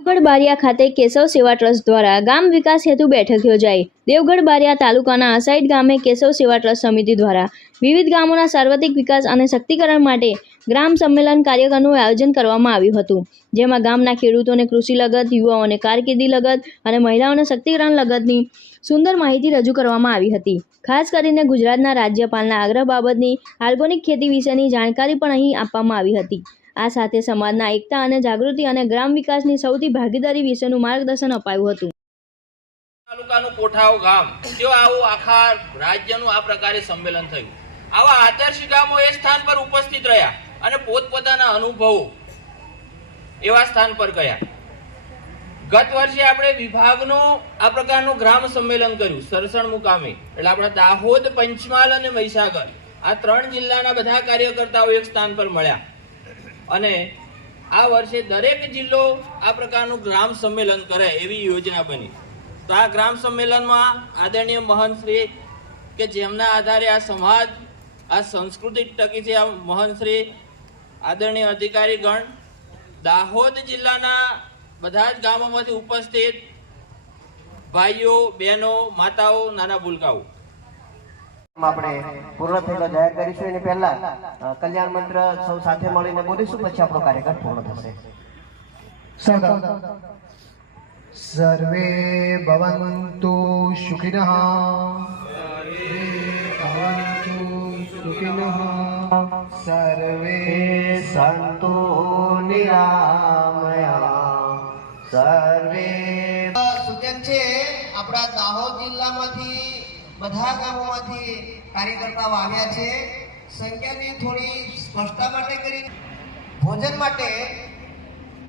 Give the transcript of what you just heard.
દેવગઢ બારિયા ખાતે કેશવ સેવા ટ્રસ્ટ દ્વારા ગામ વિકાસ હેતુ બેઠક યોજાઈ. દેવગઢ બારિયા તાલુકાના અસાઈડ ગામે કેશવ સેવા ટ્રસ્ટ સમિતિ દ્વારા વિવિધ ગામોના સાર્વત્રિક વિકાસ અને શક્તિકરણ માટે ગ્રામ સંમેલન કાર્યક્રમનું આયોજન કરવામાં આવ્યું હતું. જેમાં ગામના ખેડૂતોને કૃષિ લગત, યુવાઓને કારકિર્દી લગત અને મહિલાઓને શક્તિકરણ લગતની સુંદર માહિતી રજૂ કરવામાં આવી હતી. ખાસ કરીને ગુજરાતના રાજ્યપાલના આગ્રહ બાબતની આર્ગોનિક ખેતી વિશેની જાણકારી પણ અહીં આપવામાં આવી હતી. આ સાથે સમાજના એકતા અને જાગૃતિ અને ગ્રામ વિકાસની સૌથી ભાગીદારી વિશેનું માર્ગદર્શન અપાયું હતું. તાલુકાનું કોઠાવ ગામ તેઓ આવું આખા રાજ્યનું આ પ્રકારે સંમેલન થયું. આવા આદર્શ ગામો એ સ્થાન પર ઉપસ્થિત રહ્યા અને પોતપોતાના અનુભવો એવા સ્થાન પર ગયા. ગત વર્ષે આપણે વિભાગનું આ પ્રકારનું ગ્રામ સંમેલન કર્યું, સરસણ મુકામે. એટલે આપણા દાહોદ, પંચમહાલ અને મહીસાગર. આ ત્રણ જિલ્લાના બધા કાર્યકર્તાઓ એક સ્થાન પર મળ્યા. અને આ વર્ષે દરેક જિલ્લો આ પ્રકારનું ગ્રામ સંમેલન કરે એવી યોજના બની. તો આ ગ્રામ સંમેલનમાં આદરણીય મહંતશ્રી કે જેમના આધારે આ સમાજ, આ સંસ્કૃતિ ટકી છે, આ મહંતશ્રી, આદરણીય અધિકારીગણ, દાહોદ જિલ્લાના બધા જ ગામોમાંથી ઉપસ્થિત ભાઈઓ, બહેનો, માતાઓ, નાના ભૂલકાઓ. આપણે પૂર્ણ થયેલો જાહેર કરીશું. એની પહેલા કલ્યાણ મંત્ર સૌ સાથે મળીને બોલીશું પછી આપણો કાર્યક્રમ પૂર્ણ થશે. સર્વે ભવંતુ સુખિનઃ. ભવંતુ સર્વે સંતો નિરામયા. સર્વે સૂચન છે? આપણા દાહોદ જિલ્લામાંથી બધા ગામોમાંથી કાર્યકર્તાઓ આવ્યા છે. સંખ્યાની થોડી સ્પષ્ટતા માટે કરી. ભોજન માટે